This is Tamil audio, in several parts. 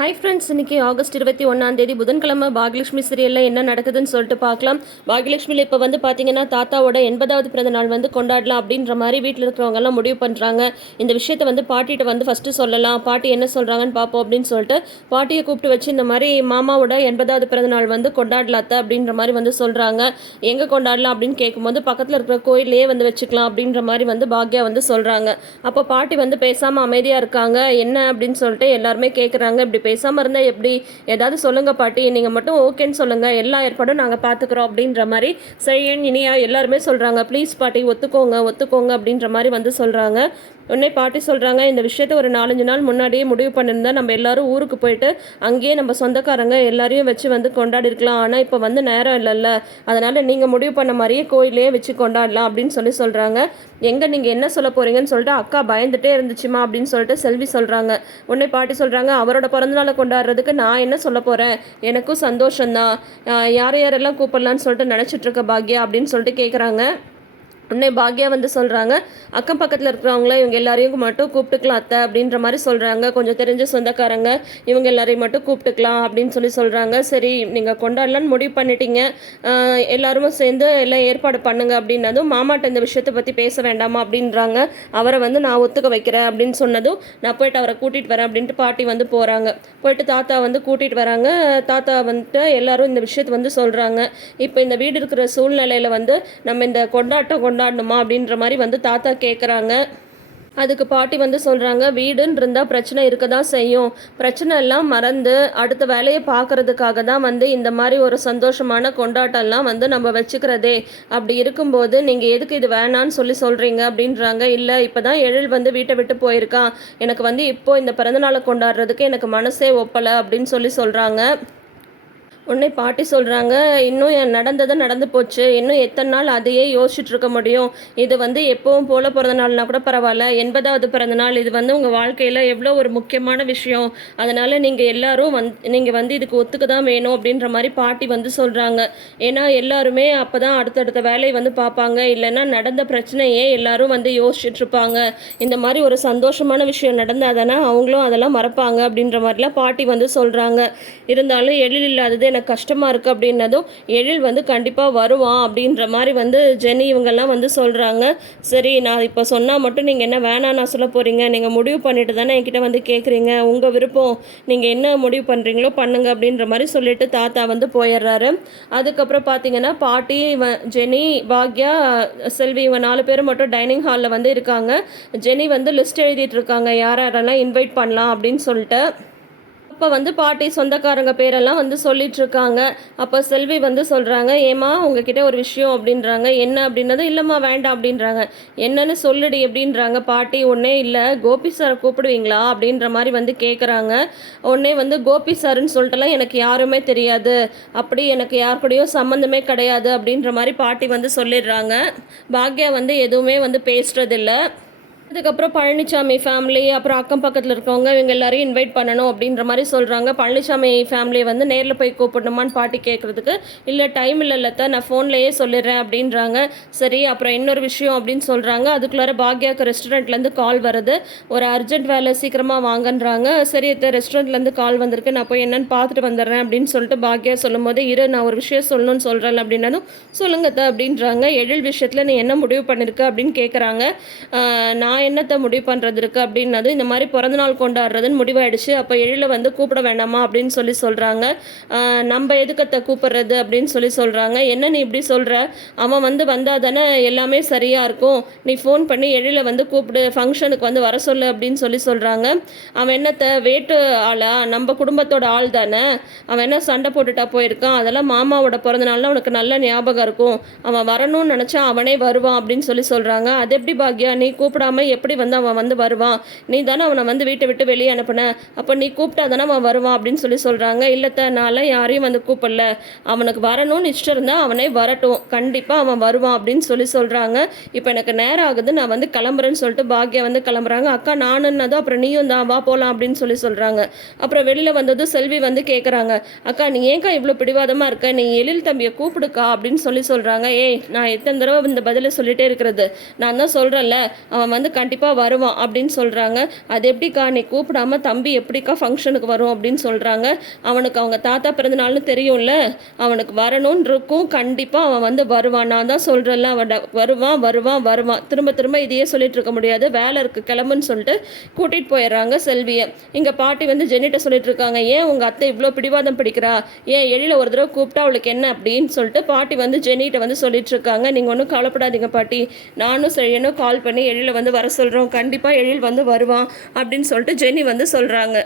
ஹாய் ஃப்ரெண்ட்ஸ் இன்னைக்கு ஆகஸ்ட் இருபத்தி ஒன்றாம் தேதி புதன்கிழமை பாகியலட்சுமி சீரியலில் என்ன நடக்குதுன்னு சொல்லிட்டு பார்க்கலாம். பாகியலட்சுமியில் இப்போ வந்து பார்த்தீங்கன்னா தாத்தாவோட எண்பதாவது பிறந்த நாள் வந்து கொண்டாடலாம் அப்படின்ற மாதிரி வீட்டில் இருக்கிறவங்கெல்லாம் முடிவு பண்ணுறாங்க இந்த விஷயத்தை வந்து பாட்டிகிட்ட வந்து ஃபஸ்ட்டு சொல்லலாம். பாட்டி என்ன சொல்கிறாங்கன்னு பார்ப்போம் அப்படின்னு சொல்லிட்டு பாட்டியை கூப்பிட்டு வச்சு இந்த மாதிரி மாமாவோட எண்பதாவது பிறந்த நாள் வந்து கொண்டாடலாத்த அப்படின்ற மாதிரி வந்து சொல்கிறாங்க எங்கே கொண்டாடலாம் அப்படின்னு கேட்கும்போது பக்கத்தில் இருக்கிற கோயிலே வந்து வச்சுக்கலாம் அப்படின்ற மாதிரி வந்து பாக்யா வந்து சொல்கிறாங்க அப்போ பாட்டி வந்து பேசாமல் அமைதியாக இருக்காங்க. என்ன அப்படின்னு சொல்லிட்டு எல்லாருமே கேட்குறாங்க இப்படி பேசாமல் இருந்தால் எப்படி? ஏதாவது சொல்லுங்கள் பாட்டி நீங்கள் மட்டும் ஓகேன்னு சொல்லுங்கள் எல்லா ஏற்பாடும் நாங்கள் பார்த்துக்குறோம் அப்படின்ற மாதிரி சரின்னு இனியா எல்லாருமே சொல்கிறாங்க ப்ளீஸ் பாட்டி ஒத்துக்கோங்க ஒத்துக்கோங்க அப்படின்ற மாதிரி வந்து சொல்கிறாங்க உடனே பாட்டி சொல்கிறாங்க இந்த விஷயத்த ஒரு நாலஞ்சு நாள் முன்னாடியே முடிவு பண்ணியிருந்தா நம்ம எல்லாரும் ஊருக்கு போயிட்டு அங்கேயே நம்ம சொந்தக்காரங்க எல்லாரையும் வச்சு வந்து கொண்டாடி இருக்கலாம் ஆனால் இப்போ வந்து நேரம் இல்லைல்ல. அதனால் நீங்கள் முடிவு பண்ண மாதிரியே கோயிலே வச்சு கொண்டாடலாம் அப்படின்னு சொல்லி சொல்கிறாங்க எங்கே நீங்கள் என்ன சொல்ல போகிறீங்கன்னு சொல்லிட்டு அக்கா பயந்துட்டே இருந்துச்சுமா? அப்படின்னு சொல்லிட்டு செல்வி சொல்கிறாங்க உடனே பாட்டி சொல்கிறாங்க அவரோட பிறந்தநாளை கொண்டாடுறதுக்கு நான் என்ன சொல்ல போகிறேன் எனக்கும் சந்தோஷம்தான். யார் யாரெல்லாம் கூப்பிடலான்னு சொல்லிட்டு நினச்சிட்ருக்க பாக்யா அப்படின்னு சொல்லிட்டு கேட்குறாங்க உடனே பாக்யா வந்து சொல்கிறாங்க அக்கம் பக்கத்தில் இருக்கிறவங்கள இவங்க எல்லாரையும் மட்டும் கூப்பிட்டுக்கலாம் அத்தை அப்படின்ற மாதிரி சொல்கிறாங்க கொஞ்சம் தெரிஞ்ச சொந்தக்காரங்க இவங்க எல்லாரையும் மட்டும் கூப்பிட்டுக்கலாம் அப்படின்னு சொல்லி சொல்கிறாங்க சரி நீங்கள் கொண்டாடலான்னு முடிவு பண்ணிட்டீங்க. எல்லாரும் சேர்ந்து எல்லாம் ஏற்பாடு பண்ணுங்க அப்படின்னதும் மாமாட்ட இந்த விஷயத்தை பற்றி பேச வேண்டாமா? அப்படின்றாங்க. அவரை வந்து நான் ஒத்துக்க வைக்கிறேன் அப்படின்னு சொன்னதும் நான் போயிட்டு அவரை கூட்டிகிட்டு வரேன் அப்படின்ட்டு பாட்டி வந்து போகிறாங்க போயிட்டு தாத்தா வந்து கூட்டிகிட்டு வராங்க. தாத்தா வந்துட்டு எல்லாரும் இந்த விஷயத்தை வந்து சொல்கிறாங்க இப்போ இந்த வீடு இருக்கிற சூழ்நிலையில் வந்து நம்ம இந்த கொண்டாட்டம் கொண்டாடணுமா அப்படின்ற மாதிரி வந்து தாத்தா கேட்குறாங்க அதுக்கு பாட்டி வந்து சொல்கிறாங்க வீடுன்னு இருந்தால் பிரச்சனை இருக்க தான் செய்யும். பிரச்சனை எல்லாம் மறந்து அடுத்த வேலையை பார்க்குறதுக்காக தான் வந்து இந்த மாதிரி ஒரு சந்தோஷமான கொண்டாட்டம்லாம் வந்து நம்ம வச்சுக்கிறதே. அப்படி இருக்கும்போது நீங்கள் எதுக்கு இது வேணான்னு சொல்லி சொல்கிறீங்க அப்படின்றாங்க. இல்லை இப்போ தான் எழில் வந்து வீட்டை விட்டு போயிருக்கான். எனக்கு வந்து இப்போது இந்த பிறந்தநாளை கொண்டாடுறதுக்கு எனக்கு மனசே ஒப்பலை அப்படின்னு சொல்லி சொல்கிறாங்க உடனே பாட்டி சொல்கிறாங்க இன்னும் என் நடந்தது நடந்து போச்சு. இன்னும் எத்தனை நாள் அதையே யோசிச்சுட்டு இருக்க முடியும்? இது வந்து எப்பவும் போல பிறந்த நாள்னா கூட பரவாயில்ல. எண்பதாவது பிறந்த நாள் இது வந்து உங்கள் வாழ்க்கையில் எவ்வளோ ஒரு முக்கியமான விஷயம். அதனால் நீங்கள் எல்லாரும் வந் நீங்கள் வந்து இதுக்கு ஒத்துக்க தான் வேணும் அப்படின்ற மாதிரி பாட்டி வந்து சொல்கிறாங்க ஏன்னா எல்லாருமே அப்போ தான் அடுத்தடுத்த வேலையை வந்து பார்ப்பாங்க. இல்லைன்னா நடந்த பிரச்சனையே எல்லாரும் வந்து யோசிச்சுட்டு இருப்பாங்க. இந்த மாதிரி ஒரு சந்தோஷமான விஷயம் நடந்தால் தானே அவங்களும் அதெல்லாம் மறப்பாங்க அப்படின்ற மாதிரிலாம் பாட்டி வந்து சொல்கிறாங்க இருந்தாலும் எழில் இல்லாதது எனக்கு கஷ்டமாக இருக்குது அப்படின்னதும் எழில் வந்து கண்டிப்பாக வருவான் அப்படின்ற மாதிரி வந்து ஜெனி இவங்கெல்லாம் வந்து சொல்கிறாங்க சரி நான் இப்போ சொன்னால் மட்டும் நீங்கள் என்ன வேணாம் நான் சொல்ல போகிறீங்க நீங்கள் முடிவு பண்ணிட்டு தானே என்கிட்ட வந்து கேட்குறீங்க உங்கள் விருப்பம். நீங்கள் என்ன முடிவு பண்ணுறீங்களோ பண்ணுங்க அப்படின்ற மாதிரி சொல்லிட்டு தாத்தா வந்து போயிடுறாரு. அதுக்கப்புறம் பார்த்தீங்கன்னா பாட்டி வ ஜெனி பாக்யா செல்வி இவன் நாலு பேரும் மட்டும் டைனிங் ஹாலில் வந்து இருக்காங்க. ஜெனி வந்து லிஸ்ட் எழுதிட்டு இருக்காங்க. யார் யாரெல்லாம் இன்வைட் பண்ணலாம் அப்படின்னு சொல்லிட்டு. அப்போ வந்து பாட்டி சொந்தக்காரங்க பேரெல்லாம் வந்து சொல்லிட்டு இருக்காங்க அப்போ செல்வி வந்து சொல்கிறாங்க ஏமா உங்ககிட்ட ஒரு விஷயம் அப்படின்றாங்க. என்ன அப்படின்னது? இல்லைம்மா வேண்டாம் அப்படின்றாங்க. என்னன்னு சொல்லுடி அப்படின்றாங்க. பாட்டி ஒன்றே இல்லை கோபி சாரை கூப்பிடுவீங்களா? அப்படின்ற மாதிரி வந்து கேட்குறாங்க உடனே வந்து கோபி சாருன்னு சொல்லிட்டுலாம் எனக்கு யாருமே தெரியாது. அப்படி எனக்கு யார் கூடயும் சம்மந்தமே கிடையாது அப்படின்ற மாதிரி பாட்டி வந்து சொல்லிடுறாங்க. பாக்யா வந்து எதுவுமே வந்து பேசுறதில்லை. அதுக்கப்புறம் பழனிசாமி ஃபேமிலி அப்புறம் அக்கம் பக்கத்தில் இருக்கவங்க இவங்க எல்லாரையும் இன்வைட் பண்ணணும் அப்படின்ற மாதிரி சொல்கிறாங்க பழனிசாமி ஃபேமிலியை வந்து நேரில் போய் கூப்பிடணுமான்னு பாட்டி கேட்குறதுக்கு இல்லை டைம் இல்லை இல்லத்த நான் ஃபோன்லேயே சொல்லிடுறேன் அப்படின்றாங்க. சரி அப்புறம் இன்னொரு விஷயம் அப்படின்னு சொல்கிறாங்க அதுக்குள்ளார பாக்யாக்கு ரெஸ்டாரண்ட்லேருந்து கால் வருது. ஒரு அர்ஜென்ட் வேலை சீக்கிரமாக வாங்கன்றாங்க. சரி அத்தை ரெஸ்டாரண்ட்லேருந்து கால் வந்திருக்கு. நான் போய் என்னென்னு பார்த்துட்டு வந்துடுறேன் அப்படின்னு சொல்லிட்டு பாக்யா சொல்லும்போது இரு நான் ஒரு விஷயம் சொல்லணும்னு சொல்கிறேன் அப்படின்னாலும் சொல்லுங்கத்த அப்படின்றாங்க. எழில் விஷயத்தில் நீ என்ன முடிவு பண்ணியிருக்க அப்படின்னு கேட்குறாங்க நான் நான் என்னத்தை முடிவு பண்ணுறதுக்கு அப்படின்னது இந்த மாதிரி பிறந்தநாள் கொண்டாடுறதுன்னு முடிவாயிடுச்சு. அப்போ எழில வந்து கூப்பிட வேண்டாமா அப்படின்னு சொல்லி சொல்கிறாங்க நம்ம எதுக்கத்தை கூப்பிடுறது அப்படின்னு சொல்லி சொல்கிறாங்க என்ன நீ இப்படி சொல்கிற அவன் வந்து வந்தால் தானே எல்லாமே சரியாக இருக்கும். நீ ஃபோன் பண்ணி எழில வந்து கூப்பிடு ஃபங்க்ஷனுக்கு வந்து வர சொல்லு அப்படின்னு சொல்லி சொல்கிறாங்க அவன் என்னத்தை? வேட்டு ஆளா? நம்ம குடும்பத்தோட ஆள் தானே. அவன் என்ன சண்டை போட்டுட்டா போயிருக்கான். அதெல்லாம் மாமாவோட பிறந்தநாள்லாம் உனக்கு நல்ல ஞாபகம் இருக்கும். அவன் வரணும்னு நினச்சா அவனே வருவான் அப்படின்னு சொல்லி சொல்கிறாங்க அது எப்படி பாக்யா? நீ கூப்பிடாம எப்படி வந்து அவன் வந்து வருவான்? நீ தானே அவனை வந்து வீட்டை விட்டு வெளியே அனுப்புன. அப்போ நீ கூப்பிட்டா தானே அவன் வருவான் அப்படின்னு சொல்லி சொல்கிறாங்க இல்லத்த நான்லாம் யாரையும் வந்து கூப்பிடல. அவனுக்கு வரணும்னு இஷ்டம் இருந்தால் அவனே வரட்டும். கண்டிப்பாக அவன் வருவான் அப்படின்னு சொல்லி சொல்கிறாங்க இப்போ எனக்கு நேரம் ஆகுது நான் வந்து கிளம்புறேன்னு சொல்லிட்டு பாக்யா வந்து கிளம்புறாங்க. அக்கா நானுன்னதும் அப்புறம் நீயும் தான் வா போகலாம் அப்படின்னு சொல்லி சொல்கிறாங்க அப்புறம் வெளியில் வந்ததும் செல்வி வந்து கேட்குறாங்க அக்கா நீ ஏன்க்கா இவ்வளோ பிடிவாதமாக இருக்க? நீ எழில் தம்பியை கூப்பிடுக்கா அப்படின்னு சொல்லி சொல்கிறாங்க ஏய் நான் எத்தனை தடவை இந்த பதிலை சொல்லிட்டே இருக்கிறது. நான் தான் சொல்கிறேன்ல அவன் வந்து கண்டிப்பாக வருவான் அப்படின்னு சொல்கிறாங்க அது எப்படிக்கா நீ கூப்பிடாம தம்பி எப்படிக்கா ஃபங்க்ஷனுக்கு வரும் அப்படின்னு சொல்கிறாங்க அவனுக்கு அவங்க தாத்தா பிறந்தநாள்னு தெரியும்ல? அவனுக்கு வரணும்னு இருக்கும் கண்டிப்பாக அவன் வந்து வருவான். நான் தான் சொல்கிறேன்ல அவன் வருவான் வருவான் வருவான். திரும்ப திரும்ப இதையே சொல்லிட்டு இருக்க முடியாது. வேலை இருக்குது கிளம்புன்னு சொல்லிட்டு கூட்டிகிட்டு போயிடுறாங்க செல்வியை. இங்கே பாட்டி வந்து ஜெனிட்ட சொல்லிட்டு இருக்காங்க ஏன் உங்கள் அத்தை இவ்வளோ பிடிவாதம் பிடிக்கிறா? ஏன் எழில ஒரு தடவை கூப்பிட்டா அவளுக்கு என்ன? அப்படின்னு சொல்லிட்டு பாட்டி வந்து ஜெனிட்ட வந்து சொல்லிட்டு இருக்காங்க. நீங்கள் ஒன்றும் கவலைப்படாதீங்க பாட்டி. நானும் செழியனும் கால் பண்ணி எழில வந்து வர சொல்கிறோம் கண்டிப்பாக எழில் வந்து வருவான் அப்படின்னு சொல்லிட்டு ஜெனி வந்து சொல்கிறாங்க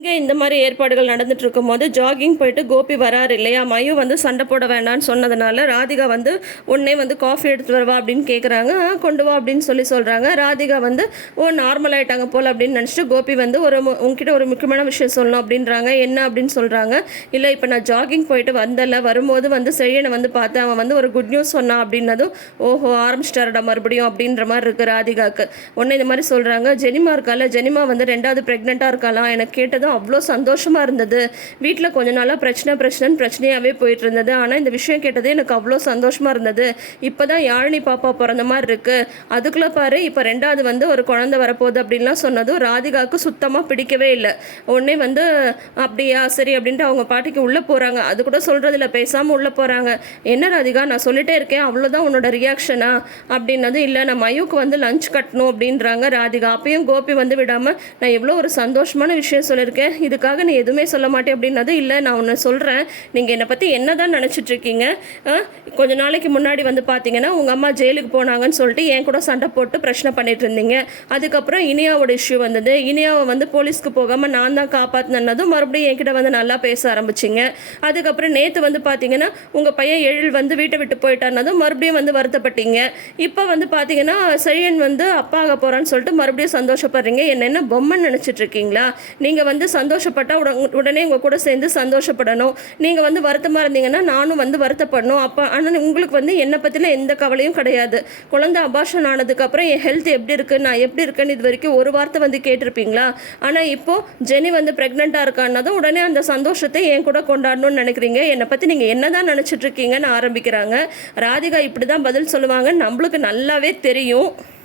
இங்கே இந்த மாதிரி ஏற்பாடுகள் நடந்துட்டு இருக்கும்போது ஜாகிங் போயிட்டு கோபி வராரு இல்லையா? மயு வந்து சண்டை போட வேண்டாம்னு சொன்னதுனால ராதிகா வந்து உடனே வந்து காஃபி எடுத்து வரவா? அப்படின்னு கேட்குறாங்க "ஆ, கொண்டு வா அப்படின்னு சொல்லி சொல்கிறாங்க ராதிகா வந்து ஓ நார்மல் ஆகிட்டாங்க போல் அப்படின்னு நினச்சிட்டு கோபி வந்து ஒரு உங்ககிட்ட ஒரு முக்கியமான விஷயம் சொல்லணும் அப்படின்றாங்க. என்ன? அப்படின்னு சொல்கிறாங்க இல்லை இப்போ நான் ஜாகிங் போயிட்டு வந்தல வரும்போது வந்து செழியனை வந்து பார்த்தேன். அவன் வந்து ஒரு குட் நியூஸ் சொன்னான் அப்படின்னதும் ஓஹோ ஆரம்பிச்சிட்டாரடா மறுபடியும் அப்படின்ற மாதிரி இருக்குது ராதிகாக்கு. உடனே இந்த மாதிரி சொல்கிறாங்க ஜெனிமா இருக்கால ஜெனிமா வந்து ரெண்டாவது ப்ரெக்னெண்ட்டாக இருக்காலாம் எனக்கு கேட்டதும் அவ்வளோ சந்தோஷமாக இருந்தது. வீட்டில் கொஞ்ச நாளாக பிரச்சனை பிரச்சனைன்னு பிரச்சனையாகவே போயிட்டு இருந்தது ஆனால் இந்த விஷயம் கேட்டது எனக்கு அவ்வளோ சந்தோஷமாக இருந்தது. இப்போ தான் யாழினி பாப்பா பிறந்த மாதிரி இருக்கு. அதுக்குள்ளே பாரு இப்போ ரெண்டாவது வந்து ஒரு குழந்தை வரப்போகுது அப்படின்லாம் சொன்னதும் ராதிகாவுக்கு சுத்தமாக பிடிக்கவே இல்லை. உடனே வந்து அப்படியா சரி அப்படின்ட்டு அவங்க பாட்டிக்கு உள்ளே போகிறாங்க அது கூட சொல்கிறதில்ல பேசாமல் உள்ளே போகிறாங்க என்ன ராதிகா நான் சொல்லிட்டே இருக்கேன். அவ்வளோதான் உன்னோட ரியாக்ஷனா அப்படின்னது இல்லை நான் மயுக்கு வந்து லஞ்ச் கட்டணும் அப்படின்றாங்க ராதிகா. அப்பயும் கோபி வந்து விடாமல் நான் எவ்வளோ ஒரு சந்தோஷமான விஷயம் சொல்லியிருக்கேன். இதுக்காக நீ எதுவுமே சொல்ல மாட்டேன் அப்படின்னது இல்லை. நான் ஒன்று சொல்கிறேன் நீங்கள் என்னை பற்றி என்ன தான் நினச்சிட்டு இருக்கீங்க கொஞ்ச நாளைக்கு முன்னாடி வந்து பார்த்தீங்கன்னா உங்கள் அம்மா ஜெயிலுக்கு போனாங்கன்னு சொல்லிட்டு என் கூட சண்டை போட்டு பிரச்சனை பண்ணிட்டு இருந்தீங்க. அதுக்கப்புறம் இனியாவோட இஷ்யூ வந்தது. இனியாவை வந்து போலீஸ்க்கு போகாமல் நான் தான் காப்பாற்றினதும் மறுபடியும் என்கிட்ட வந்து நல்லா பேச ஆரம்பிச்சிங்க. அதுக்கப்புறம் நேற்று வந்து பார்த்தீங்கன்னா உங்கள் பையன் எழில் வந்து வீட்டை விட்டு போயிட்டானதும் மறுபடியும் வந்து வருத்தப்பட்டீங்க. இப்போ வந்து பார்த்தீங்கன்னா செழியன் வந்து அப்பா ஆக போகிறான்னு சொல்லிட்டு மறுபடியும் சந்தோஷப்படுறீங்க. என்ன என்ன பொம்மைன்னு நினச்சிட்டு இருக்கீங்களா நீங்கள் வந்து சந்தோஷப்பட்டா உட- உடனே உங்கள் கூட சேர்ந்து சந்தோஷப்படணும். நீங்கள் வந்து வருத்தமாக இருந்தீங்கன்னா நானும் வந்து வருத்தப்படணும். அப்போ ஆனால் உங்களுக்கு வந்து என்னை பற்றின எந்த கவலையும் கிடையாது. குழந்தை அபாஷன் ஆனதுக்கப்புறம் என் ஹெல்த் எப்படி இருக்குது நான் எப்படி இருக்கேன்னு இது வரைக்கும் ஒரு வார்த்தை வந்து கேட்டிருப்பீங்களா? ஆனால் இப்போது ஜெனி வந்து ப்ரெக்னெண்ட்டாக இருக்கான்னதும் உடனே அந்த சந்தோஷத்தை என் கூட கொண்டாடணும்னு நினைக்கிறீங்க. என்னை பற்றி நீங்கள் என்ன தான் நினச்சிட்ருக்கீங்கன்னு ஆரம்பிக்கிறாங்க. ராதிகா இப்படி தான் பதில் சொல்லுவாங்க நம்மளுக்கு நல்லாவே தெரியும்.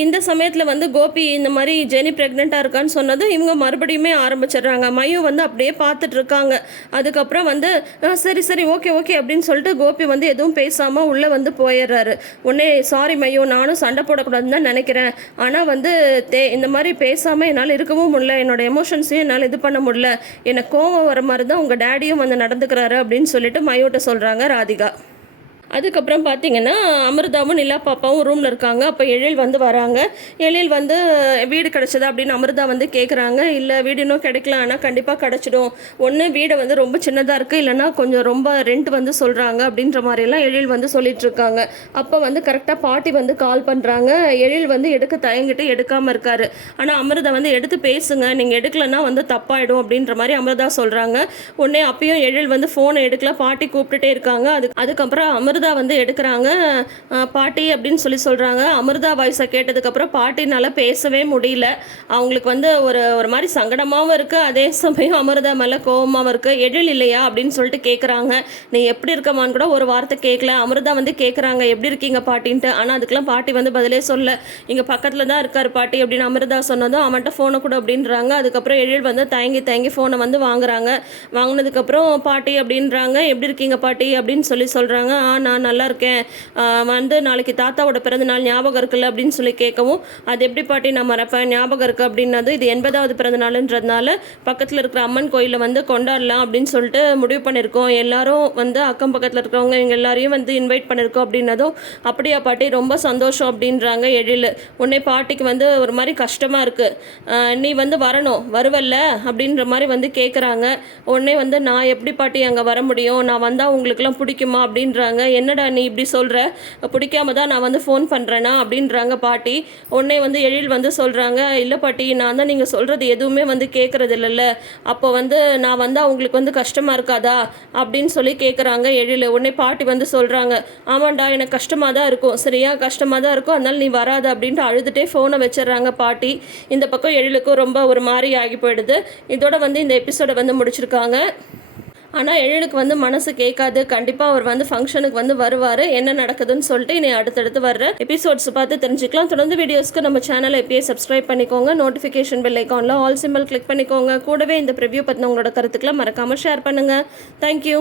இந்த சமயத்தில் வந்து கோபி இந்த மாதிரி ஜெனி ப்ரெக்னெண்ட்டாக இருக்கான்னு சொன்னதும் இவங்க மறுபடியுமே ஆரம்பிச்சிடுறாங்க. மயு வந்து அப்படியே பார்த்துட்டு இருக்காங்க. அதுக்கப்புறம் வந்து சரி சரி ஓகே ஓகே அப்படின்னு சொல்லிட்டு கோபி வந்து எதுவும் பேசாமல் உள்ளே வந்து போயிடுறாரு. உடனே சாரி மயு நானும் சண்டை போடக்கூடாதுன்னு தான் நினைக்கிறேன். ஆனால் வந்து தே இந்த மாதிரி பேசாமல் என்னால் இருக்கவும் முடியல. என்னோடய எமோஷன்ஸையும் என்னால் இது பண்ண முடியல. எனக்கு கோவம் வர மாதிரி தான் உங்கள் டேடியும் வந்து நடந்துக்கிறாரு அப்படின்னு சொல்லிட்டு மயோட்ட சொல்கிறாங்க ராதிகா. அதுக்கப்புறம் பார்த்தீங்கன்னா அமிர்தாவும் நிலா பாப்பாவும் ரூமில் இருக்காங்க. அப்போ எழில் வந்து வராங்க. எழில் வந்து வீடு கிடச்சதா? அப்படின்னு அமிர்தா வந்து கேட்குறாங்க இல்லை வீடு இன்னும் கிடைக்கல. ஆனால் கண்டிப்பாக கிடச்சிடும். ஒன்று வீடை வந்து ரொம்ப சின்னதாக இருக்குது இல்லைன்னா கொஞ்சம் ரொம்ப ரெண்ட் வந்து சொல்கிறாங்க அப்படின்ற மாதிரிலாம் எழில் வந்து சொல்லிட்டு இருக்காங்க. அப்போ வந்து கரெக்டாக பாட்டி வந்து கால் பண்ணுறாங்க எழில் வந்து எடுக்க தயங்கிட்டு எடுக்காமல் இருக்காரு. ஆனால் அமிர்தா வந்து எடுத்து பேசுங்க. நீங்கள் எடுக்கலைன்னா வந்து தப்பாயிடும். அப்படின்ற மாதிரி அமிர்தா சொல்கிறாங்க உடனே அப்பயும் எழில் வந்து ஃபோனை எடுக்கல. பாட்டி கூப்பிட்டுட்டே இருக்காங்க. அது அதுக்கப்புறம் அமிர்தா அமிர்தா வந்து எடுக்கிறாங்க. பாட்டி அப்படின்னு சொல்லி சொல்கிறாங்க அமிர்தா வாய்ஸை கேட்டதுக்கப்புறம் பாட்டினால பேசவே முடியல. அவங்களுக்கு வந்து ஒரு ஒரு மாதிரி சங்கடமாகவும் இருக்குது அதே சமயம் அமிர்தா மேலே கோபமாகவும் இருக்குது எழில் இல்லையா அப்படின்னு சொல்லிட்டு கேட்குறாங்க நீ எப்படி இருக்கமான்னு கூட ஒரு வார்த்தை கேட்கல அமிர்தா வந்து கேட்குறாங்க எப்படி இருக்கீங்க பாட்டின்ட்டு? ஆனால் அதுக்கெல்லாம் பாட்டி வந்து பதிலே சொல்ல இங்கே பக்கத்தில் தான் இருக்கார் பாட்டி அப்படின்னு அமிர்தா சொன்னதும் அவன்கிட்ட ஃபோனை கூட அப்படின்றாங்க. அதுக்கப்புறம் எழில் வந்து தயங்கி தயங்கி ஃபோனை வந்து வாங்குறாங்க. வாங்கினதுக்கப்புறம் பாட்டி அப்படின்றாங்க. எப்படி இருக்கீங்க பாட்டி? அப்படின்னு சொல்லி சொல்கிறாங்க ஆனால் நான் நல்லா இருக்கேன் வந்து நாளைக்கு தாத்தாவோட பிறந்த நாள் ஞாபகம் இருக்குல்ல அப்படின்னு சொல்லி கேட்கவும் அது எப்படி பாட்டி நான் மறப்பேன்? ஞாபகம் இருக்குது அப்படின்னது இது எண்பதாவது பிறந்த நாளுன்றதுனால பக்கத்தில் இருக்கிற அம்மன் கோயிலில் வந்து கொண்டாடலாம் அப்படின்னு சொல்லிட்டு முடிவு பண்ணியிருக்கோம் எல்லாரும் வந்து அக்கம் பக்கத்தில் இருக்கிறவங்க இவங்க எல்லாரையும் வந்து இன்வைட் பண்ணியிருக்கோம் அப்படின்னதும் அப்படியா பாட்டி ரொம்ப சந்தோஷம் அப்படின்றாங்க எழில். உடனே பாட்டிக்கு வந்து ஒரு மாதிரி கஷ்டமாக இருக்குது நீ வந்து வரணும் வருவல்ல அப்படின்ற மாதிரி வந்து கேட்குறாங்க உடனே வந்து நான் எப்படி பாட்டி அங்கே வர முடியும்? நான் வந்தால் உங்களுக்குலாம் பிடிக்குமா அப்படின்றாங்க என்னடா நீ இப்படி சொல்கிற பிடிக்காம தான் நான் வந்து ஃபோன் பண்ணுறேனா அப்படின்றாங்க பாட்டி. உடனே வந்து எழில் வந்து சொல்கிறாங்க இல்லை பாட்டி நான் தான் நீங்கள் சொல்கிறது எதுவுமே வந்து கேட்குறது இல்லைல்ல அப்போ வந்து நான் வந்து அவங்களுக்கு வந்து கஷ்டமாக இருக்காதா? அப்படின்னு சொல்லி கேட்குறாங்க எழில். உடனே பாட்டி வந்து சொல்கிறாங்க ஆமாண்டா எனக்கு கஷ்டமாக தான் இருக்கும். சரியா கஷ்டமாக தான் இருக்கும். அதனால் நீ வராது. அப்படின்ட்டு அழுதுகிட்டே ஃபோனை வச்சிடுறாங்க பாட்டி. இந்த பக்கம் எழிலுக்கும் ரொம்ப ஒரு மாதிரி ஆகி போயிடுது. இதோட வந்து இந்த எபிசோடை வந்து முடிச்சிருக்காங்க. ஆனால் எழிலுக்கு வந்து மனசு கேட்காது. கண்டிப்பாக அவர் வந்து ஃபங்க்ஷனுக்கு வந்து வருவார். என்ன நடக்குதுன்னு சொல்லிட்டு இனி அடுத்தடுத்து வர்ற எபிசோட்ஸ் பார்த்து தெரிஞ்சுக்கலாம். தொடர்ந்து வீடியோஸ்க்கு நம்ம சேனலை எப்பயே சப்ஸ்கிரைப் பண்ணிக்கோங்க. நோட்டிஃபிகேஷன் பெல் ஐக்கானில் ஆல் சிம்பிள் கிளிக் பண்ணிக்கோங்க. கூடவே இந்த ப்ரிவ்யூ பற்றின உங்களோட கருத்துக்களை மறக்காமல் ஷேர் பண்ணுங்கள் தேங்க்யூ